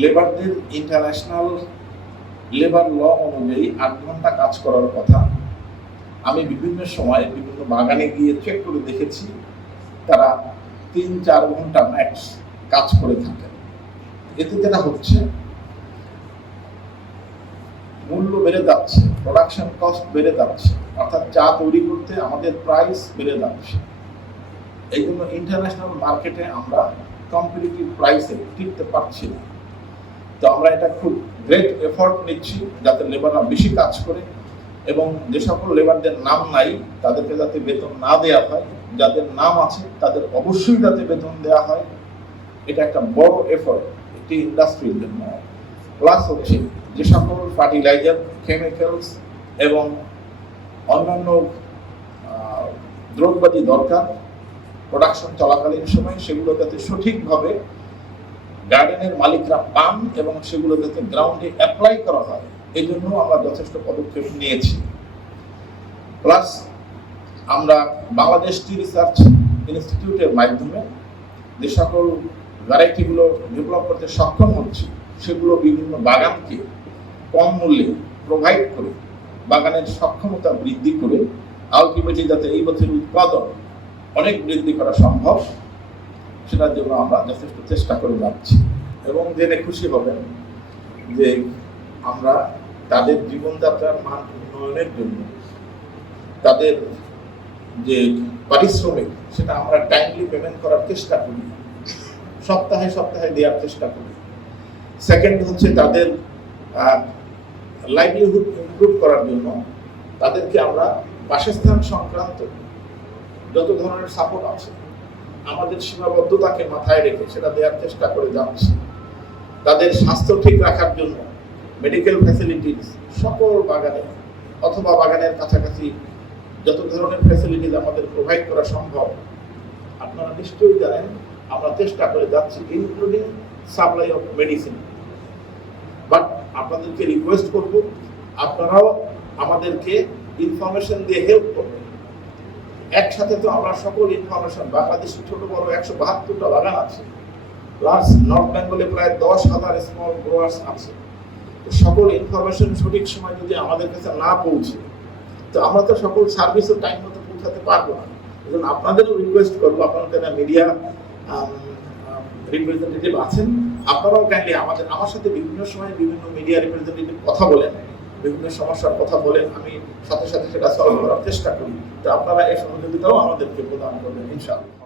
লেবারদের international labour law অনুযায়ী ৮ ঘন্টা কাজ করার কথা। আমি বিভিন্ন সময় বিভিন্ন বাগানে গিয়ে চেক করে দেখেছি তারা ৩-৪ ঘন্টা ম্যাক্স কাজ করে থাকে। এতে যেটা হচ্ছে মূল্য বেড়ে যাচ্ছে, প্রোডাকশন কস্ট বেড়ে যাচ্ছে, অর্থাৎ চা তৈরি করতে আমাদের প্রাইস বেড়ে যাচ্ছে। এই জন্য ইন্টারন্যাশনাল মার্কেটে আমরা কম্পিটিটিভ প্রাইসে টিকতে পারছি না। তো আমরা এটা খুব গ্রেট এফোর্ট নিচ্ছি যাতে লেবাররা বেশি কাজ করে এবং যে সকল লেবারদের নাম নাই তাদেরকে যাতে বেতন না দেওয়া হয়, যাদের নাম আছে তাদের অবশ্যই যাতে বেতন দেওয়া হয়। এটা একটা বড় এফোর্ট একটি ইন্ডাস্ট্রির জন্য। প্লাস হচ্ছে যে সকল ফার্টিলাইজার, কেমিক্যালস এবং অন্যান্য দ্রব্যাদি দরকার প্রোডাকশন চলাকালীন সময় সেগুলো যাতে সঠিকভাবে গার্ডেনের মালিকরা পান এবং সেগুলো যাতে গ্রাউন্ডে অ্যাপ্লাই করা হয়, এই জন্য আমরা যথেষ্ট পদক্ষেপ নিয়েছি। প্লাস আমরা বাংলাদেশ টি রিসার্চ ইনস্টিটিউটের মাধ্যমে যে সকল ভ্যারাইটিগুলো ডেভেলপ করতে সক্ষম হচ্ছে সেগুলো বিভিন্ন বাগানকে কম মূল্যে প্রোভাইড করে বাগানের সক্ষমতা বৃদ্ধি করে আলটিমেটলি যাতে এই বছরের উৎপাদন অনেক বৃদ্ধি করা সম্ভব সেটার জন্য আমরা যথেষ্ট চেষ্টা করে যাচ্ছি। এবং জেনে খুশি হবেন যে আমরা তাদের জীবনযাত্রার মান উন্নয়নের জন্য তাদের যে পারিশ্রমিক সেটা আমরা টাইমলি পেমেন্ট করার চেষ্টা করি, সপ্তাহে সপ্তাহে দেওয়ার চেষ্টা করি। সেকেন্ড হচ্ছে তাদের লাইভলিহুড ইমপ্রুভ করার জন্য তাদেরকে আমরা বাসস্থান সংক্রান্ত যত ধরনের সাপোর্ট আছে আমাদের সীমাবদ্ধতাকে মাথায় রেখে সেটা দেওয়ার চেষ্টা করে যাচ্ছি। তাদের স্বাস্থ্য ঠিক রাখার জন্য মেডিকেল ফ্যাসিলিটিস সকল বাগানে অথবা বাগানের কাছাকাছি যত ধরনের ফ্যাসিলিটিস আমাদের প্রোভাইড করা সম্ভব আপনারা নিশ্চয়ই জানেন আমরা চেষ্টা করে যাচ্ছি, including supply of medicine. But আপনাদেরকে রিকোয়েস্ট করব আপনারাও আমাদেরকে ইনফরমেশন দিয়ে হেল্প করবেন। একসাথে তো আমরা সকল ইনফরমেশন, বাংলাদেশে ছোট বড় ১৭২টা বাগান আছে, প্লাস নর্থ বেঙ্গলে প্রায় ১০,০০০ স্মল গ্রোয়ার্স আছে। তো সকল ইনফরমেশন সঠিক সময় যদি আমাদের কাছে না পৌঁছে তো আমরা তো সকল সার্ভিসও টাইম মতো পৌঁছাতে পারবো না। এই জন্য আপনাদেরও রিকোয়েস্ট করবো, আপনারা যারা মিডিয়া রিপ্রেজেন্টেটিভ আছেন আপনারাও কাইন্ডলি আমার সাথে বিভিন্ন সময় বিভিন্ন মিডিয়া রিপ্রেজেন্টেটিভ কথা বলেন, বিভিন্ন সমস্যার কথা বলেন, আমি সাথে সাথে সেটা সলভ করার চেষ্টা করি। তো আপনারা এই সহযোগিতাও আমাদেরকে প্রদান করবেন ইনশাআল্লাহ।